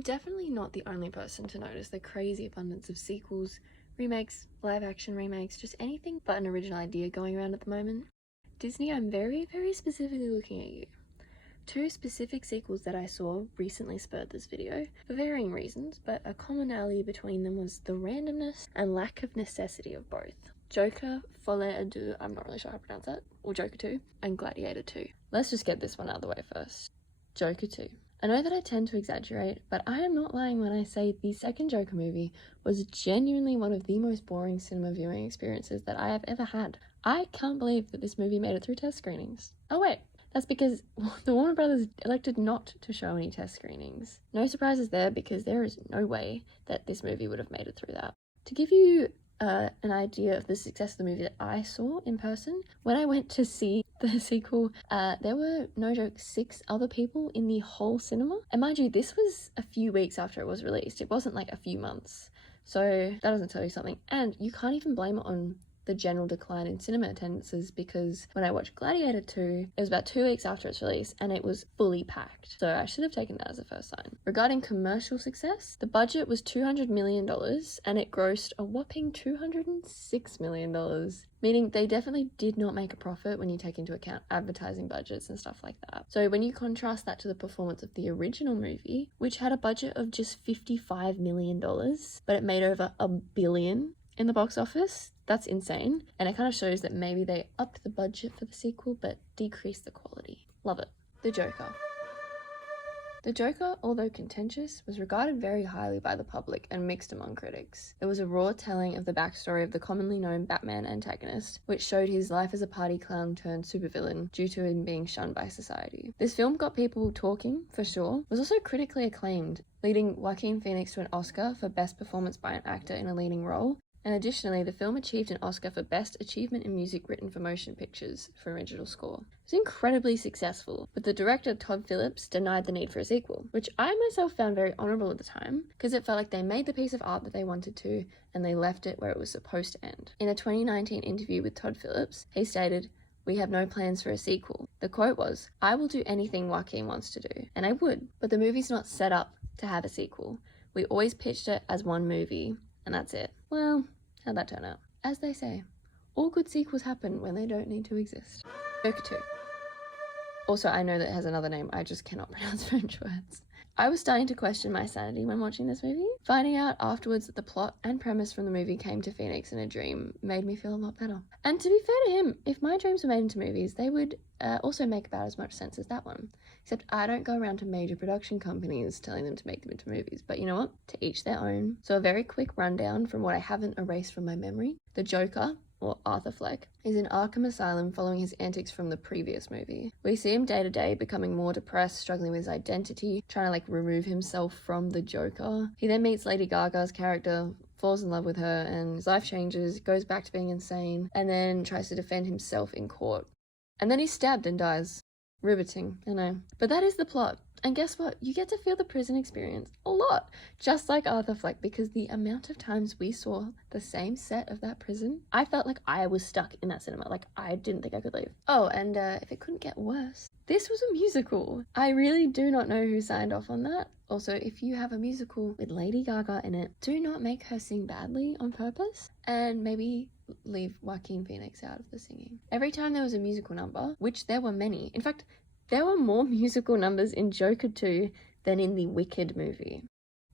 I'm definitely not the only person to notice the crazy abundance of sequels, remakes, live action remakes, just anything but an original idea going around at the moment. Disney, I'm very, very specifically looking at you. 2 specific sequels that I saw recently spurred this video, for varying reasons, but a commonality between them was the randomness and lack of necessity of both. Joker, Folie, Deux, I'm not really sure how to pronounce that, or Joker 2, and Gladiator 2. Let's just get this one out of the way first. Joker 2. I know that I tend to exaggerate, but I am not lying when I say the second Joker movie was genuinely one of the most boring cinema viewing experiences that I have ever had. I can't believe that this movie made it through test screenings. Oh wait, that's because the Warner Brothers elected not to show any test screenings. No surprises there, because there is no way that this movie would have made it through that. To give you an idea of the success of the movie that I saw in person, when I went to see the sequel, there were, no joke, 6 other people in the whole cinema. And mind you, this was a few weeks after it was released. It wasn't like a few months. So that doesn't tell you something. And you can't even blame it on the general decline in cinema attendances, because when I watched Gladiator 2, it was about 2 weeks after its release and it was fully packed. So I should have taken that as a first sign. Regarding commercial success, the budget was $200 million and it grossed a whopping $206 million, meaning they definitely did not make a profit when you take into account advertising budgets and stuff like that. So when you contrast that to the performance of the original movie, which had a budget of just $55 million, but it made over $1 billion in the box office, that's insane. And it kind of shows that maybe they upped the budget for the sequel but decreased the quality. Love it. The Joker. The Joker, although contentious, was regarded very highly by the public and mixed among critics. It was a raw telling of the backstory of the commonly known Batman antagonist, which showed his life as a party clown turned supervillain due to him being shunned by society. This film got people talking, for sure, was also critically acclaimed, leading Joaquin Phoenix to an Oscar for Best Performance by an Actor in a Leading Role. And additionally, the film achieved an Oscar for Best Achievement in Music Written for Motion Pictures for original score. It was incredibly successful, but the director Todd Phillips denied the need for a sequel, which I myself found very honourable at the time, because it felt like they made the piece of art that they wanted to, and they left it where it was supposed to end. In a 2019 interview with Todd Phillips, he stated, "We have no plans for a sequel." The quote was, "I will do anything Joaquin wants to do," and I would, but the movie's not set up to have a sequel. We always pitched it as one movie, and that's it. Well, how'd that turn out? As they say, all good sequels happen when they don't need to exist. Joker 2. Also, I know that it has another name, I just cannot pronounce French words. I was starting to question my sanity when watching this movie. Finding out afterwards that the plot and premise from the movie came to Phoenix in a dream made me feel a lot better. And to be fair to him, if my dreams were made into movies, they would also make about as much sense as that one. Except I don't go around to major production companies telling them to make them into movies. But you know what? To each their own. So a very quick rundown from what I haven't erased from my memory. The Joker, or Arthur Fleck, is in Arkham Asylum following his antics from the previous movie. We see him day to day becoming more depressed, struggling with his identity, trying to remove himself from the Joker. He then meets Lady Gaga's character, falls in love with her, and his life changes, goes back to being insane, and then tries to defend himself in court. And then he's stabbed and dies. Riveting, I know. But that is the plot. And guess what? You get to feel the prison experience a lot, just like Arthur Fleck, because the amount of times we saw the same set of that prison, I felt like I was stuck in that cinema. Like, I didn't think I could leave. Oh, and if it couldn't get worse, this was a musical. I really do not know who signed off on that. Also, if you have a musical with Lady Gaga in it, do not make her sing badly on purpose, and maybe leave Joaquin Phoenix out of the singing. Every time there was a musical number, which there were many, in fact, there were more musical numbers in Joker 2 than in the Wicked movie.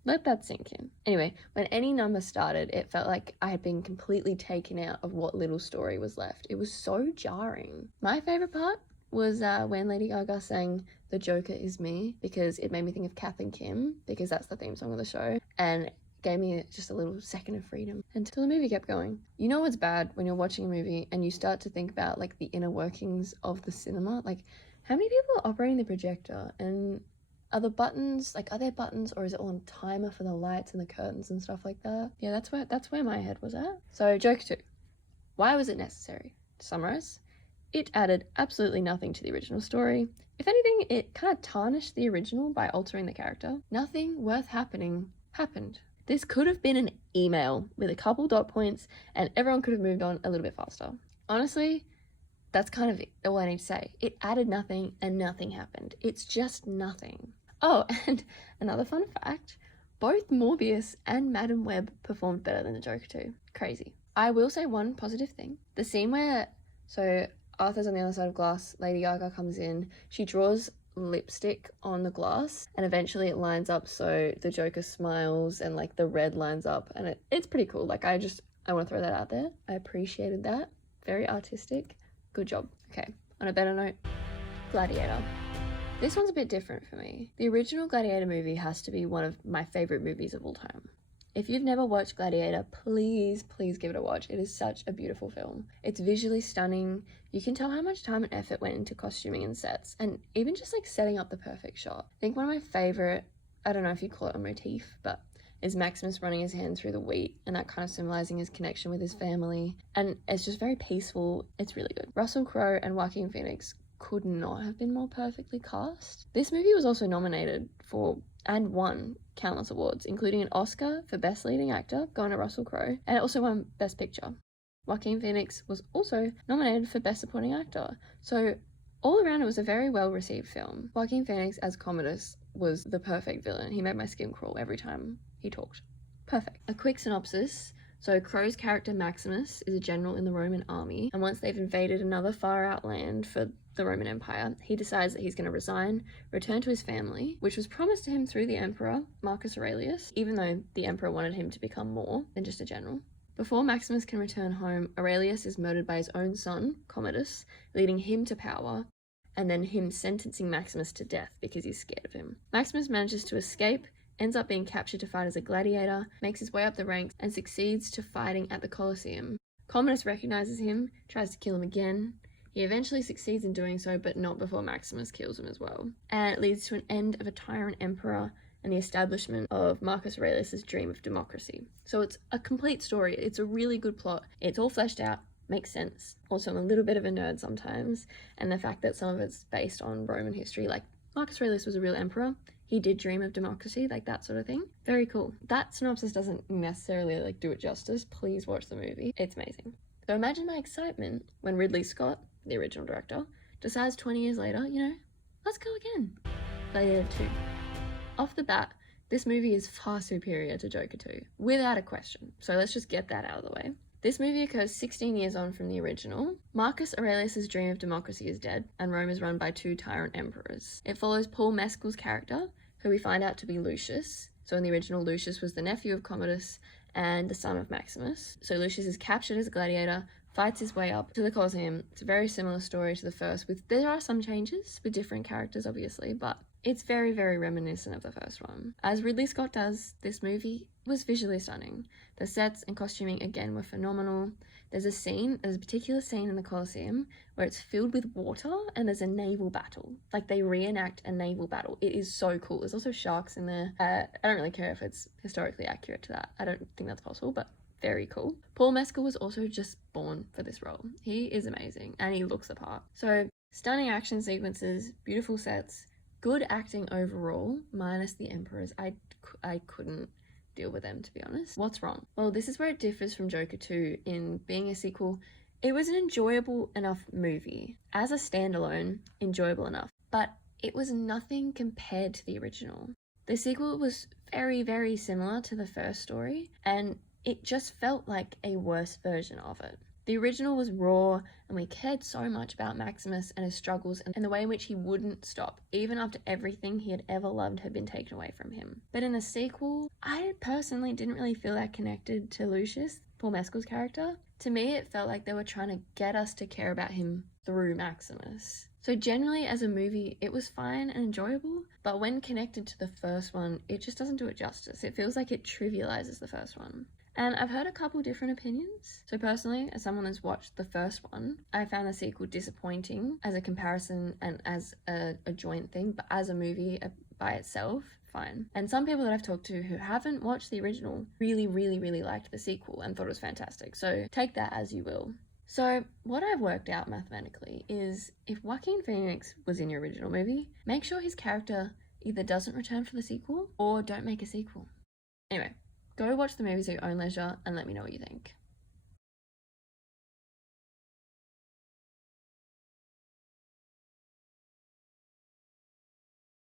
Let that sink in. Anyway, when any number started, it felt like I had been completely taken out of what little story was left. It was so jarring. My favourite part was when Lady Gaga sang "The Joker Is Me," because it made me think of Kath and Kim, because that's the theme song of the show, and gave me just a little second of freedom until the movie kept going. You know what's bad when you're watching a movie and you start to think about the inner workings of the cinema? How many people are operating the projector, and are the buttons, are there buttons, or is it on timer for the lights and the curtains and stuff like that? Yeah, that's where my head was at. So Joker 2. Why was it necessary? To summarize, it added absolutely nothing to the original story. If anything, it kind of tarnished the original by altering the character. Nothing worth happening happened. This could have been an email with a couple dot points and everyone could have moved on a little bit faster. Honestly, that's kind of all I need to say. It added nothing and nothing happened. It's just nothing. Oh, and another fun fact, both Morbius and Madam Web performed better than the Joker 2. Crazy. I will say one positive thing. The scene where, so Arthur's on the other side of glass, Lady Gaga comes in, she draws lipstick on the glass, and eventually it lines up so the Joker smiles and like the red lines up, and it's pretty cool. Like I want to throw that out there. I appreciated that. Very artistic. Good job. Okay, on a better note, Gladiator. This one's a bit different for me. The original Gladiator movie has to be one of my favorite movies of all time. If you've never watched Gladiator, please give it a watch. It is such a beautiful film. It's visually stunning. You can tell how much time and effort went into costuming and sets, and even just like setting up the perfect shot. I think one of my favorite, I don't know if you call it a motif, but is Maximus running his hand through the wheat, and that kind of symbolizing his connection with his family. And it's just very peaceful. It's really good. Russell Crowe and Joaquin Phoenix could not have been more perfectly cast. This movie was also nominated for and won countless awards, including an Oscar for Best Leading Actor, going to Russell Crowe, and it also won Best Picture. Joaquin Phoenix was also nominated for Best Supporting Actor. So all around it was a very well-received film. Joaquin Phoenix as Commodus was the perfect villain. He made my skin crawl every time he talked. Perfect. A quick synopsis. So Crowe's character Maximus is a general in the Roman army, and once they've invaded another far-out land for the Roman Empire, he decides that he's going to resign, return to his family, which was promised to him through the emperor, Marcus Aurelius, even though the emperor wanted him to become more than just a general. Before Maximus can return home, Aurelius is murdered by his own son, Commodus, leading him to power, and then him sentencing Maximus to death because he's scared of him. Maximus manages to escape, ends up being captured to fight as a gladiator, makes his way up the ranks, and succeeds to fighting at the Colosseum. Commodus recognizes him, tries to kill him again. He eventually succeeds in doing so, but not before Maximus kills him as well. And it leads to an end of a tyrant emperor and the establishment of Marcus Aurelius' dream of democracy. So it's a complete story. It's a really good plot. It's all fleshed out, makes sense. Also, I'm a little bit of a nerd sometimes, and the fact that some of it's based on Roman history, like Marcus Aurelius was a real emperor. He did dream of democracy, like that sort of thing. Very cool. That synopsis doesn't necessarily like do it justice. Please watch the movie. It's amazing. So imagine my excitement when Ridley Scott, the original director, decides 20 years later, let's go again. Gladiator 2. Off the bat, this movie is far superior to Joker 2, without a question. So let's just get that out of the way. This movie occurs 16 years on from the original. Marcus Aurelius' dream of democracy is dead, and Rome is run by 2 tyrant emperors. It follows Paul Mescal's character, who we find out to be Lucius. So in the original, Lucius was the nephew of Commodus and the son of Maximus. So Lucius is captured as a gladiator, fights his way up to the Colosseum. It's a very similar story to the first, there are some changes with different characters, obviously, but it's very, very reminiscent of the first one. As Ridley Scott does, this movie was visually stunning. The sets and costuming, again, were phenomenal. There's a particular scene in the Colosseum where it's filled with water and there's a naval battle. Like, they reenact a naval battle. It is so cool. There's also sharks in there. I don't really care if it's historically accurate to that. I don't think that's possible, but very cool. Paul Mescal was also just born for this role. He is amazing and he looks the part. So, stunning action sequences, beautiful sets, good acting overall, minus the emperors. I couldn't deal with them, to be honest. What's wrong? Well, this is where it differs from Joker 2 in being a sequel. It was an enjoyable enough movie. As a standalone, enjoyable enough. But it was nothing compared to the original. The sequel was very, very similar to the first story, and it just felt like a worse version of it. The original was raw, and we cared so much about Maximus and his struggles and the way in which he wouldn't stop, even after everything he had ever loved had been taken away from him. But in the sequel, I personally didn't really feel that connected to Lucius, Paul Mescal's character. To me, it felt like they were trying to get us to care about him through Maximus. So generally, as a movie, it was fine and enjoyable, but when connected to the first one, it just doesn't do it justice. It feels like it trivializes the first one. And I've heard a couple different opinions. So personally, as someone that's watched the first one, I found the sequel disappointing as a comparison and as a joint thing, but as a movie by itself, fine. And some people that I've talked to who haven't watched the original really, really, really liked the sequel and thought it was fantastic. So take that as you will. So what I've worked out mathematically is if Joaquin Phoenix was in your original movie, make sure his character either doesn't return for the sequel or don't make a sequel. Anyway, go watch the movies at your own leisure and let me know what you think.